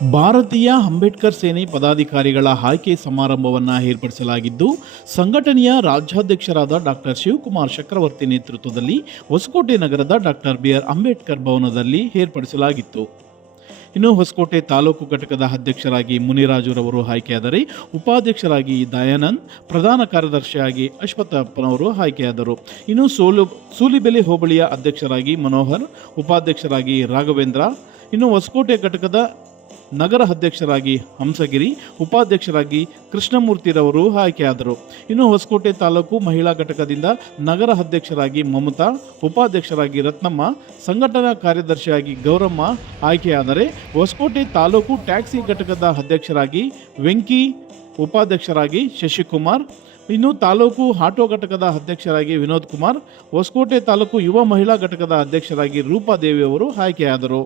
ಭಾರತೀಯ ಅಂಬೇಡ್ಕರ್ ಸೇನೆ ಪದಾಧಿಕಾರಿಗಳ ಆಯ್ಕೆ ಸಮಾರಂಭವನ್ನು ಏರ್ಪಡಿಸಲಾಗಿದ್ದು, ಸಂಘಟನೆಯ ರಾಜ್ಯಾಧ್ಯಕ್ಷರಾದ ಡಾಕ್ಟರ್ ಶಿವಕುಮಾರ್ ಚಕ್ರವರ್ತಿ ನೇತೃತ್ವದಲ್ಲಿ ಹೊಸಕೋಟೆ ನಗರದ ಡಾಕ್ಟರ್ ಬಿ ಆರ್ ಅಂಬೇಡ್ಕರ್ ಭವನದಲ್ಲಿ ಏರ್ಪಡಿಸಲಾಗಿತ್ತು. ಇನ್ನು ಹೊಸಕೋಟೆ ತಾಲೂಕು ಘಟಕದ ಅಧ್ಯಕ್ಷರಾಗಿ ಮುನಿರಾಜುರವರು ಆಯ್ಕೆಯಾದರೆ ಉಪಾಧ್ಯಕ್ಷರಾಗಿ ದಯಾನಂದ್, ಪ್ರಧಾನ ಕಾರ್ಯದರ್ಶಿಯಾಗಿ ಅಶ್ವಥಪ್ಪನವರು ಆಯ್ಕೆಯಾದರು. ಇನ್ನು ಸೋಲು, ಸೂಲಿಬೆಲೆ ಹೋಬಳಿಯ ಅಧ್ಯಕ್ಷರಾಗಿ ಮನೋಹರ್, ಉಪಾಧ್ಯಕ್ಷರಾಗಿ ರಾಘವೇಂದ್ರ, ಇನ್ನು ಹೊಸಕೋಟೆ ಘಟಕದ ನಗರ ಅಧ್ಯಕ್ಷರಾಗಿ ಹಂಸಗಿರಿ, ಉಪಾಧ್ಯಕ್ಷರಾಗಿ ಕೃಷ್ಣಮೂರ್ತಿರವರು ಆಯ್ಕೆಯಾದರು. ಇನ್ನು ಹೊಸಕೋಟೆ ತಾಲೂಕು ಮಹಿಳಾ ಘಟಕದಿಂದ ನಗರ ಅಧ್ಯಕ್ಷರಾಗಿ ಮಮತಾ, ಉಪಾಧ್ಯಕ್ಷರಾಗಿ ರತ್ನಮ್ಮ, ಸಂಘಟನಾ ಕಾರ್ಯದರ್ಶಿಯಾಗಿ ಗೌರಮ್ಮ ಆಯ್ಕೆಯಾದರೆ ಹೊಸಕೋಟೆ ತಾಲೂಕು ಟ್ಯಾಕ್ಸಿ ಘಟಕದ ಅಧ್ಯಕ್ಷರಾಗಿ ವೆಂಕಿ, ಉಪಾಧ್ಯಕ್ಷರಾಗಿ ಶಶಿಕುಮಾರ್, ಇನ್ನು ತಾಲೂಕು ಆಟೋ ಘಟಕದ ಅಧ್ಯಕ್ಷರಾಗಿ ವಿನೋದ್ ಕುಮಾರ್, ಹೊಸಕೋಟೆ ತಾಲೂಕು ಯುವ ಮಹಿಳಾ ಘಟಕದ ಅಧ್ಯಕ್ಷರಾಗಿ ರೂಪಾದೇವಿ ಅವರು ಆಯ್ಕೆಯಾದರು.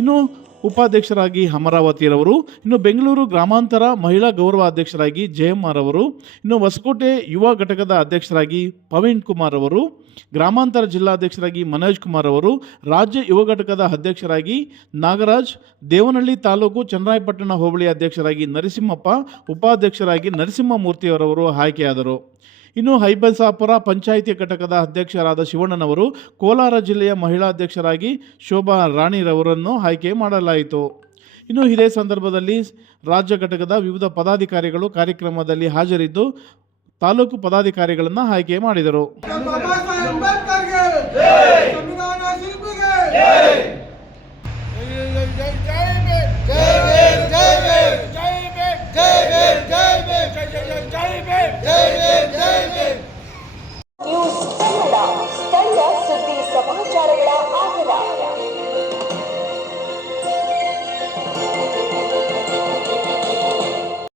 ಇನ್ನು ಉಪಾಧ್ಯಕ್ಷರಾಗಿ ಅಮರಾವತಿಯರವರು ಇನ್ನು ಬೆಂಗಳೂರು ಗ್ರಾಮಾಂತರ ಮಹಿಳಾ ಗೌರವ ಅಧ್ಯಕ್ಷರಾಗಿ ಜಯಮ್ಮರವರು ಇನ್ನು ಹೊಸಕೋಟೆ ಯುವ ಘಟಕದ ಅಧ್ಯಕ್ಷರಾಗಿ ಪವೀಣ್ ಕುಮಾರ್ ಅವರು ಗ್ರಾಮಾಂತರ ಜಿಲ್ಲಾಧ್ಯಕ್ಷರಾಗಿ ಮನೋಜ್ ಕುಮಾರ್ ಅವರು ರಾಜ್ಯ ಯುವ ಘಟಕದ ಅಧ್ಯಕ್ಷರಾಗಿ ನಾಗರಾಜ್, ದೇವನಹಳ್ಳಿ ತಾಲೂಕು ಚನ್ನರಾಯಪಟ್ಟಣ ಹೋಬಳಿ ಅಧ್ಯಕ್ಷರಾಗಿ ನರಸಿಂಹಪ್ಪ, ಉಪಾಧ್ಯಕ್ಷರಾಗಿ ನರಸಿಂಹಮೂರ್ತಿಯವರವರು ಆಯ್ಕೆಯಾದರು. ಇನ್ನು ಹೈಬಸಾಪುರ ಪಂಚಾಯಿತಿ ಘಟಕದ ಅಧ್ಯಕ್ಷರಾದ ಶಿವಣ್ಣನವರು ಕೋಲಾರ ಜಿಲ್ಲೆಯ ಮಹಿಳಾ ಅಧ್ಯಕ್ಷರಾಗಿ ಶೋಭಾ ರಾಣಿರವರನ್ನು ಆಯ್ಕೆ ಮಾಡಲಾಯಿತು. ಇನ್ನು ಇದೇ ಸಂದರ್ಭದಲ್ಲಿ ರಾಜ್ಯ ಘಟಕದ ವಿವಿಧ ಪದಾಧಿಕಾರಿಗಳು ಕಾರ್ಯಕ್ರಮದಲ್ಲಿ ಹಾಜರಿದ್ದು ತಾಲೂಕು ಪದಾಧಿಕಾರಿಗಳನ್ನು ಆಯ್ಕೆ ಮಾಡಿದರು.